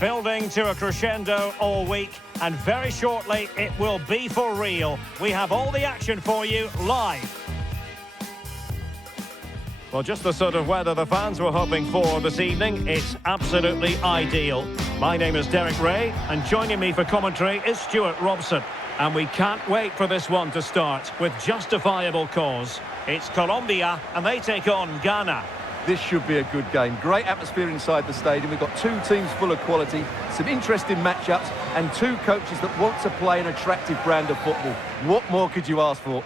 Building to a crescendo all week, and very shortly it will be for real. We have all the action for you live. Well, just the sort of weather the fans were hoping for this evening. It's absolutely ideal. My name is Derek Ray, and joining me for commentary is Stuart Robson. And we can't wait for this one to start with justifiable cause. It's Colombia, and they take on Ghana. This should be a good game. Great atmosphere inside the stadium. We've got two teams full of quality, some interesting matchups, and two coaches that want to play an attractive brand of football. What more could you ask for?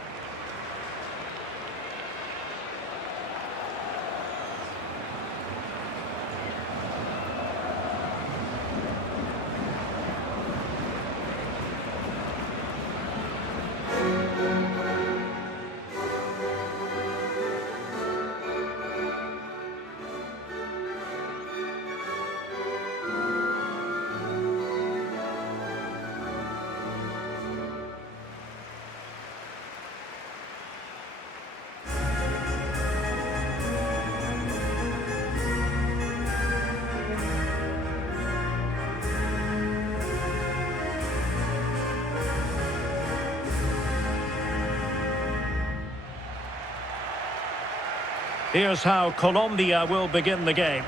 Here's how Colombia will begin the game.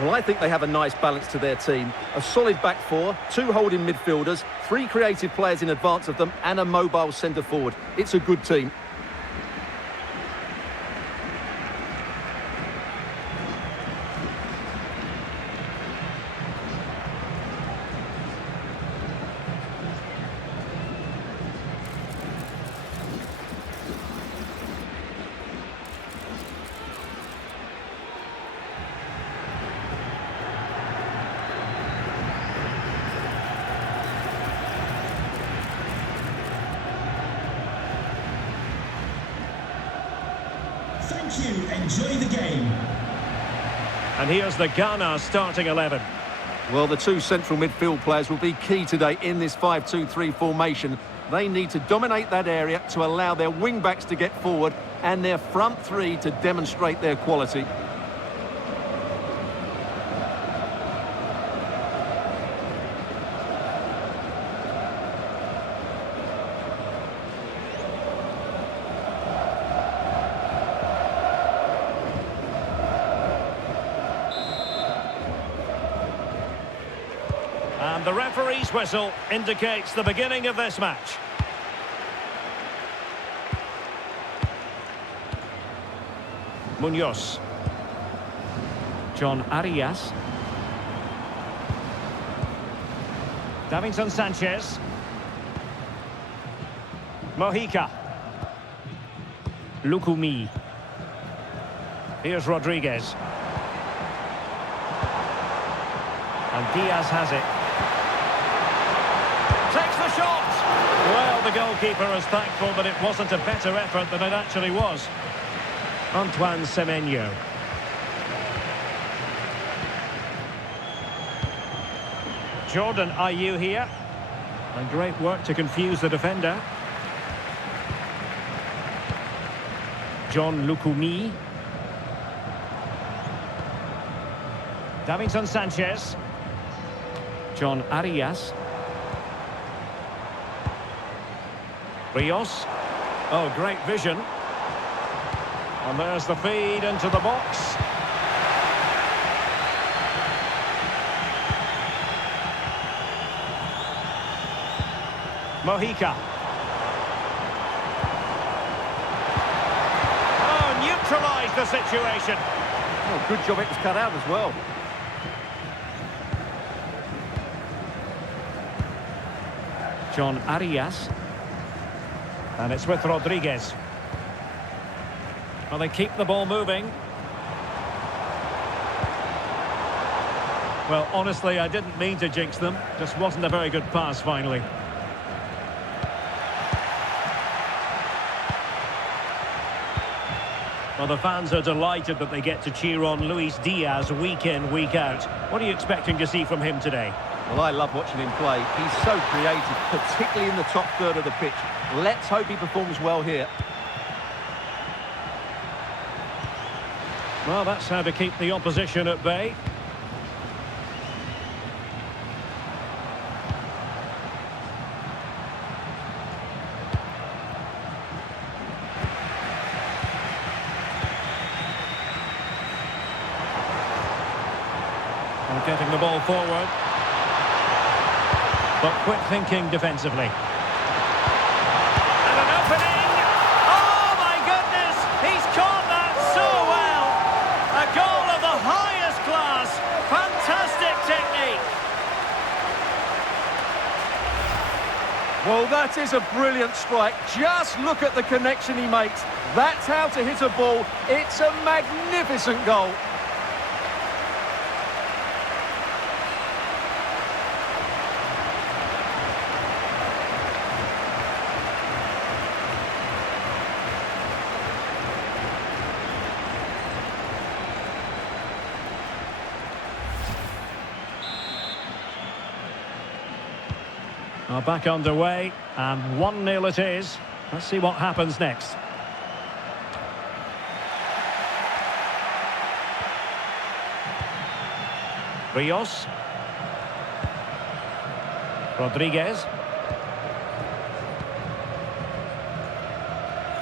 Well, I think they have a nice balance to their team. A solid back four, two holding midfielders, three creative players in advance of them, and a mobile centre forward. It's a good team. Thank you. Enjoy the game. And here's the Ghana starting 11. Well, the two central midfield players will be key today in this 5-2-3 formation. They need to dominate that area to allow their wing-backs to get forward and their front three to demonstrate their quality. And the referee's whistle indicates the beginning of this match. Munoz. John Arias. Davinson Sanchez. Mojica. Lukumi. Here's Rodriguez. And Diaz has it. Takes the shot! Well, the goalkeeper is thankful that it wasn't a better effort than it actually was. Antoine Semenyo. Jordan Ayew here. And great work to confuse the defender. John Lukumi. Davinson Sanchez. John Arias. Rios. Oh, great vision. And there's the feed into the box. Mojica. Oh, neutralised the situation. Oh, good job it was cut out as well. John Arias. And it's with Rodriguez. Well, they keep the ball moving. Well, honestly, I didn't mean to jinx them. Just wasn't a very good pass, finally. Well, the fans are delighted that they get to cheer on Luis Diaz week in, week out. What are you expecting to see from him today? Well, I love watching him play. He's so creative, particularly in the top third of the pitch. Let's hope he performs well here. Well, that's how to keep the opposition at bay. They're getting the ball forward. But quick thinking defensively. And an opening! Oh my goodness! He's caught that so well! A goal of the highest class! Fantastic technique! Well, that is a brilliant strike. Just look at the connection he makes. That's how to hit a ball. It's a magnificent goal. Back underway, and 1-0 it is. Let's see what happens next. Rios. Rodriguez.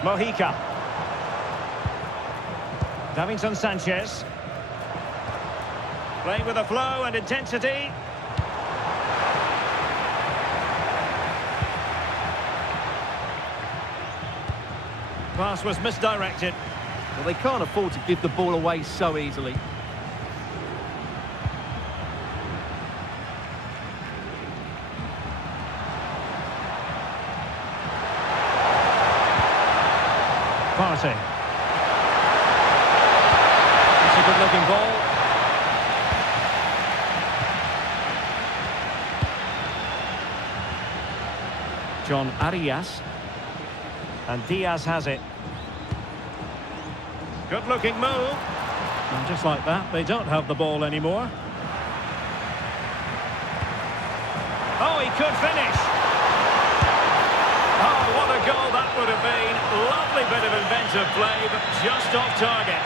Mojica. Davinson Sanchez. Playing with a flow and intensity. Pass was misdirected. Well, they can't afford to give the ball away so easily. Partey. It's a good-looking ball. John Arias. And Diaz has it. Good-looking move. And just like that, they don't have the ball anymore. Oh, he could finish. Oh, what a goal that would have been. Lovely bit of inventive play, but just off target.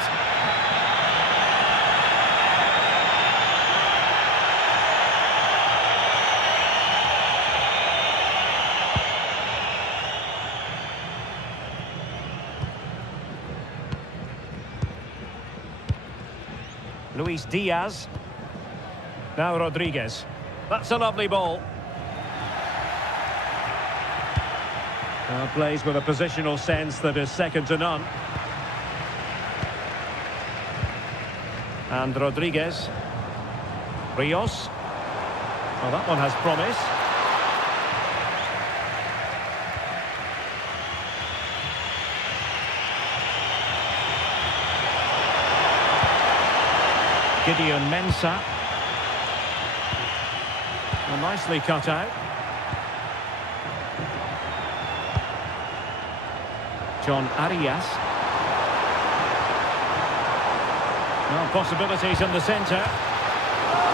Luis Diaz. Now Rodriguez. That's a lovely ball. Plays with a positional sense that is second to none. And Rodriguez. Rios. Well, that one has promise. Gideon Mensah. Well, nicely cut out. John Arias. Now possibilities in the centre.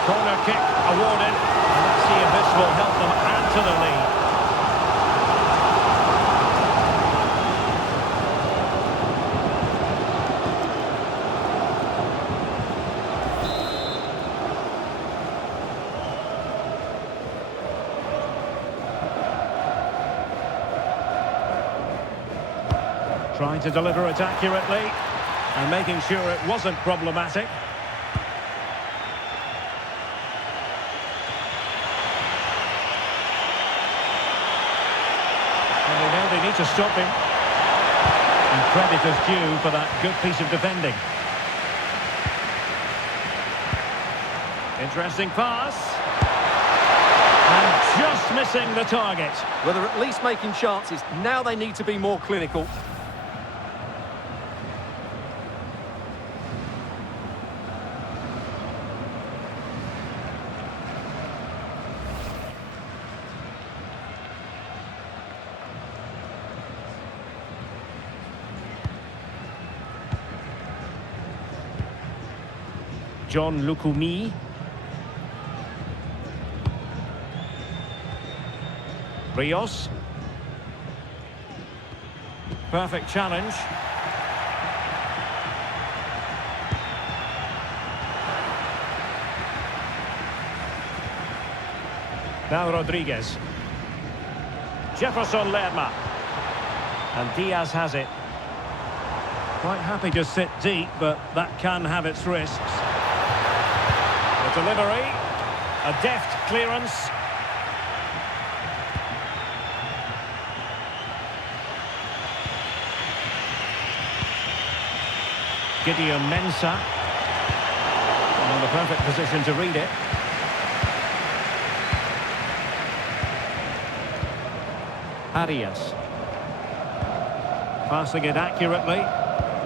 Corner kick awarded. And let's see if this will help them add to the lead. Trying to deliver it accurately and making sure it wasn't problematic. And they know they need to stop him. And credit is due for that good piece of defending. Interesting pass. And just missing the target. Well, they're at least making chances. Now they need to be more clinical. John Lukumi. Rios. Perfect challenge. Now Rodriguez. Jefferson Lerma. And Diaz has it. Quite happy to sit deep, but that can have its risks. The delivery. A deft clearance. Gideon Mensah. In the perfect position to read it. Arias. Passing it accurately.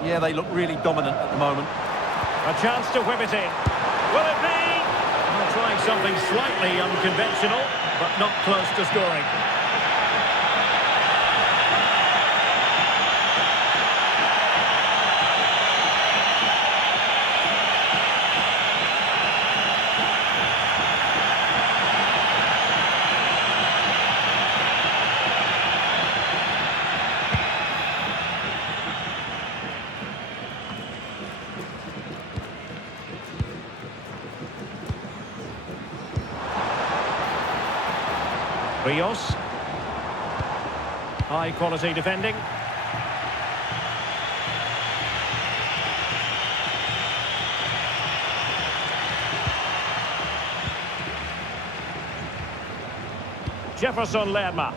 Yeah, they look really dominant at the moment. A chance to whip it in. Will it be? Well, trying something slightly unconventional, but not close to scoring. Rios. High quality defending. Jefferson Lerma.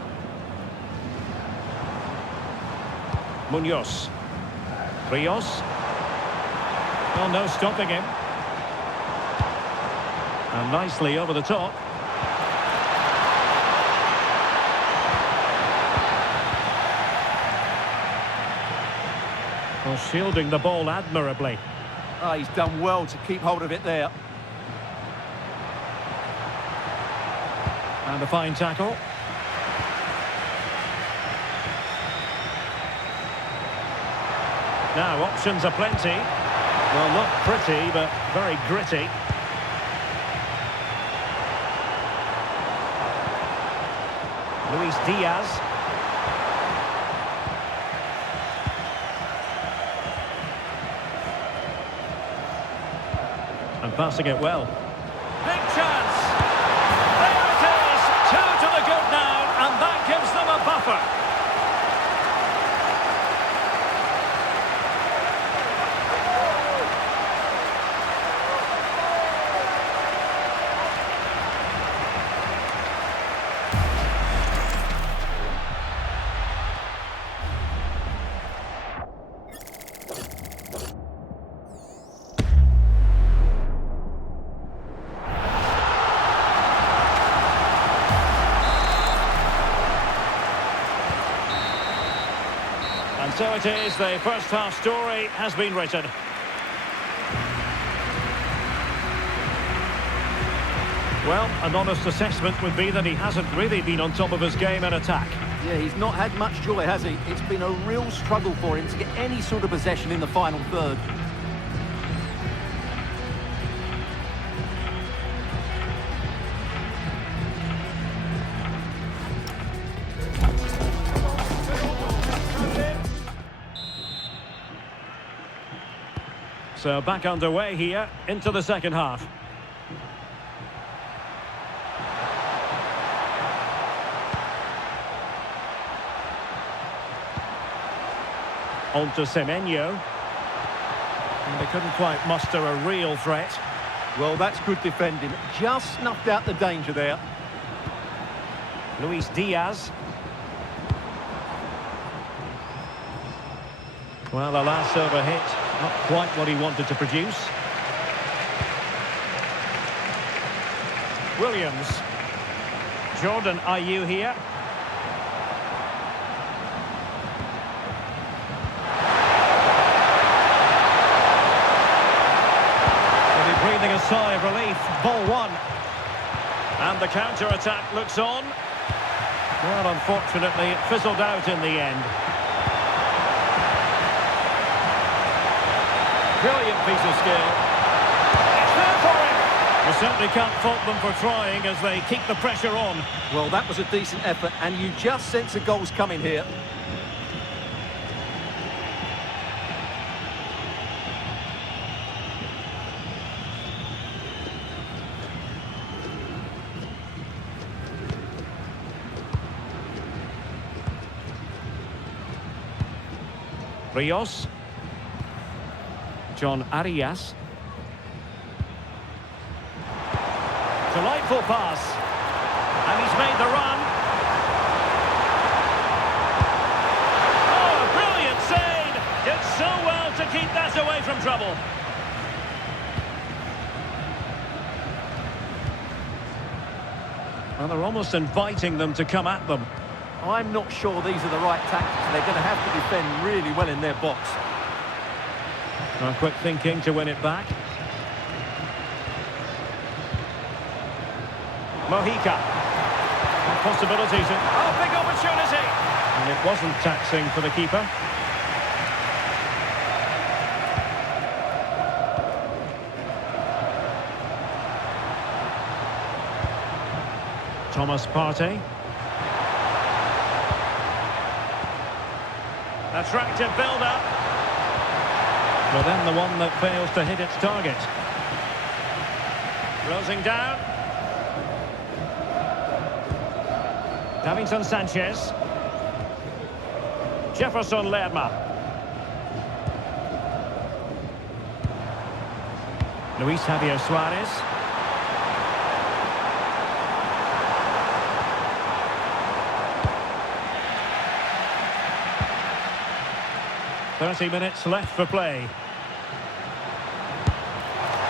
Munoz. Rios. Well, no stopping him. And nicely over the top. Well, shielding the ball admirably. Oh, he's done well to keep hold of it there. And a fine tackle. Now, options are plenty. Well, not pretty, but very gritty. Luis Diaz. And passing it well. Big chance! There it is! 2 to the good now, and that gives them a buffer. And so it is, the first half story has been written. Well, an honest assessment would be that he hasn't really been on top of his game in attack. Yeah, he's not had much joy, has he? It's been a real struggle for him to get any sort of possession in the final third. So back underway here into the second half. On to Semenyo. And they couldn't quite muster a real threat. Well, that's good defending. Just snuffed out the danger there. Luis Diaz. Well, the last over hit, not quite what he wanted to produce. Williams. Jordan Ayew here. He'll be breathing a sigh of relief. Ball one. And the counter-attack looks on. Well, unfortunately, it fizzled out in the end. Brilliant piece of skill. It's there for him! You certainly can't fault them for trying as they keep the pressure on. Well, that was a decent effort, and you just sense the goals coming here. Rios. John Arias. Delightful pass. And he's made the run. Oh, a brilliant save! Did so well to keep that away from trouble. Well, they're almost inviting them to come at them. I'm not sure these are the right tactics. They're going to have to defend really well in their box. Well, quick thinking to win it back. Mojica. Possibilities. Oh, big opportunity! And it wasn't taxing for the keeper. Thomas Partey. Attractive build-up. But then the one that fails to hit its target. Closing down. Davinson Sanchez. Jefferson Lerma. Luis Javier Suarez. "30 minutes left for play."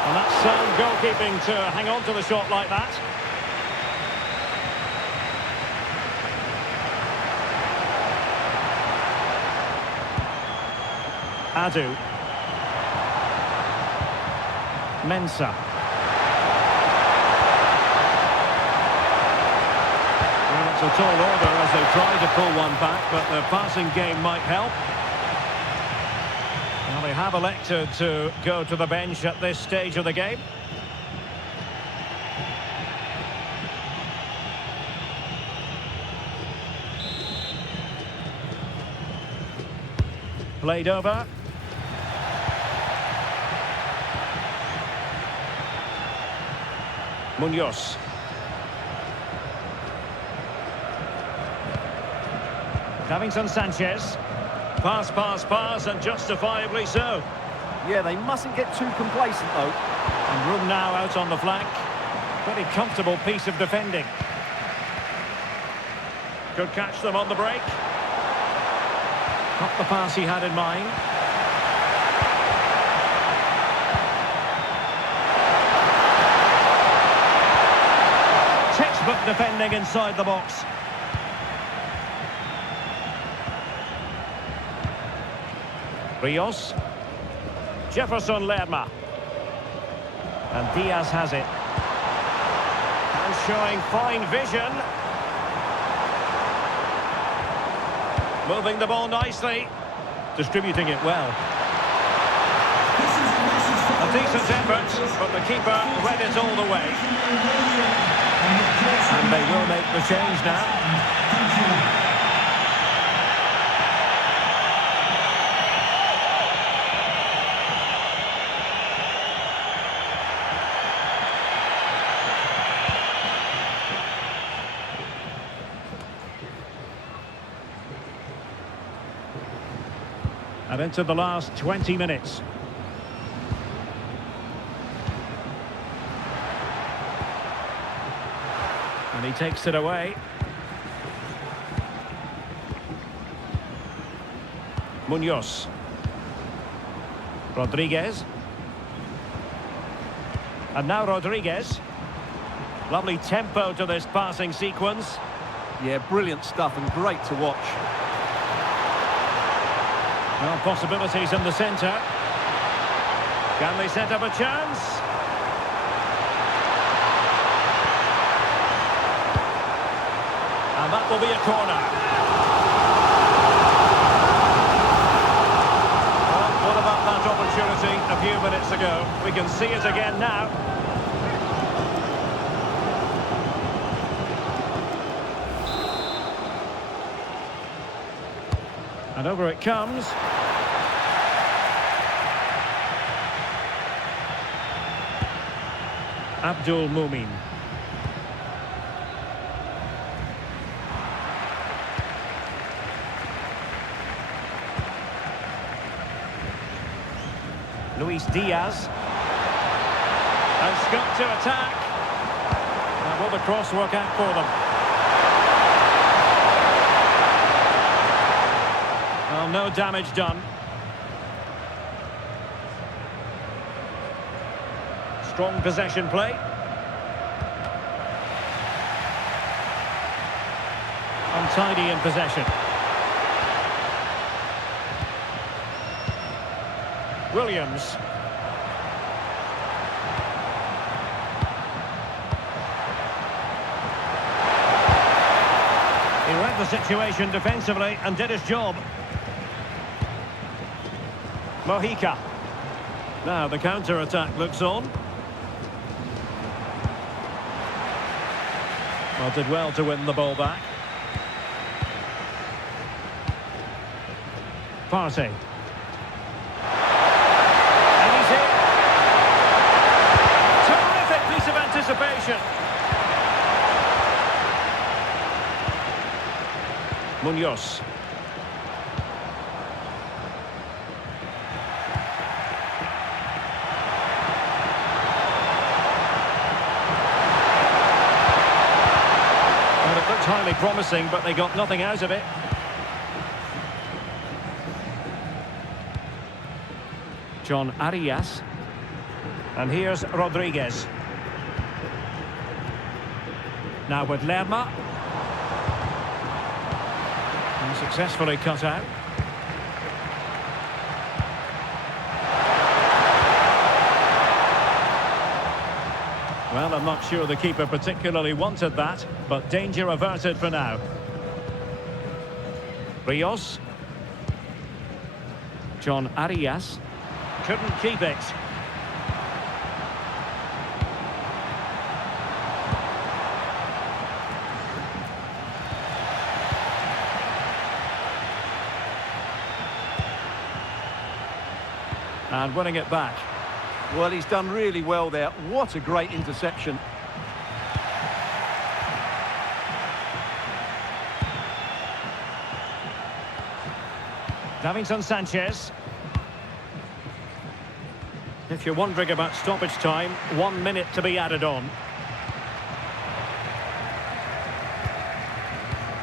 And that's sound goalkeeping to hang on to the shot like that. Adu. Mensah. Well, it's a tall order as they try to pull one back, but the passing game might help. Well, they have elected to go to the bench at this stage of the game. Played over. Munoz. Davinson Sanchez. Pass, pass, pass, and justifiably so. Yeah, they mustn't get too complacent, though. And room now out on the flank. Pretty comfortable piece of defending. Could catch them on the break. Not the pass he had in mind. Textbook defending inside the box. Rios. Jefferson Lerma. And Diaz has it. And showing fine vision. Moving the ball nicely. Distributing it well. A decent effort, but the keeper read it all the way. And they will make the change now. And into the last 20 minutes. And he takes it away. Munoz. Rodriguez. And now Rodriguez. Lovely tempo to this passing sequence. Yeah, brilliant stuff and great to watch. Well, possibilities in the centre. Can they set up a chance? And that will be a corner. Well, what about that opportunity a few minutes ago? We can see it again now. And over it comes. Abdul Mumin. Luis Diaz. And Scott to attack. Will the cross work out for them? Well, no damage done. Strong possession play. Untidy in possession. Williams. He read the situation defensively and did his job. Mojica. Now the counter-attack looks on. Well, did well to win the ball back. Partey. And he's in. Terrific piece of anticipation. Munoz. Well, it looked highly promising, but they got nothing out of it. John Arias. And here's Rodriguez. Now with Lerma. And successfully cut out. Well, I'm not sure the keeper particularly wanted that, but danger averted for now. Rios. John Arias. Couldn't keep it. And winning it back. Well, he's done really well there. What a great interception. Davinson Sanchez. If you're wondering about stoppage time, 1 minute to be added on.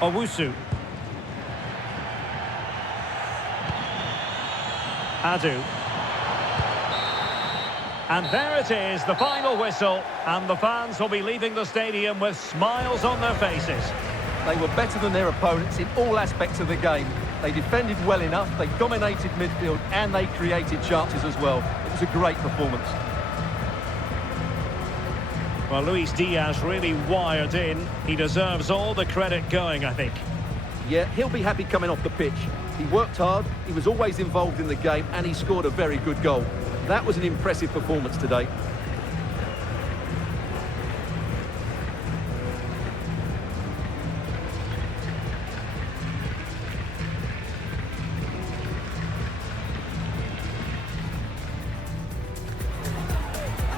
Owusu. Adu. And there it is, the final whistle, and the fans will be leaving the stadium with smiles on their faces. They were better than their opponents in all aspects of the game. They defended well enough, they dominated midfield, and they created chances as well. It was a great performance. Well, Luis Diaz really wired in. He deserves all the credit going, I think. Yeah, he'll be happy coming off the pitch. He worked hard, he was always involved in the game, and he scored a very good goal. That was an impressive performance today.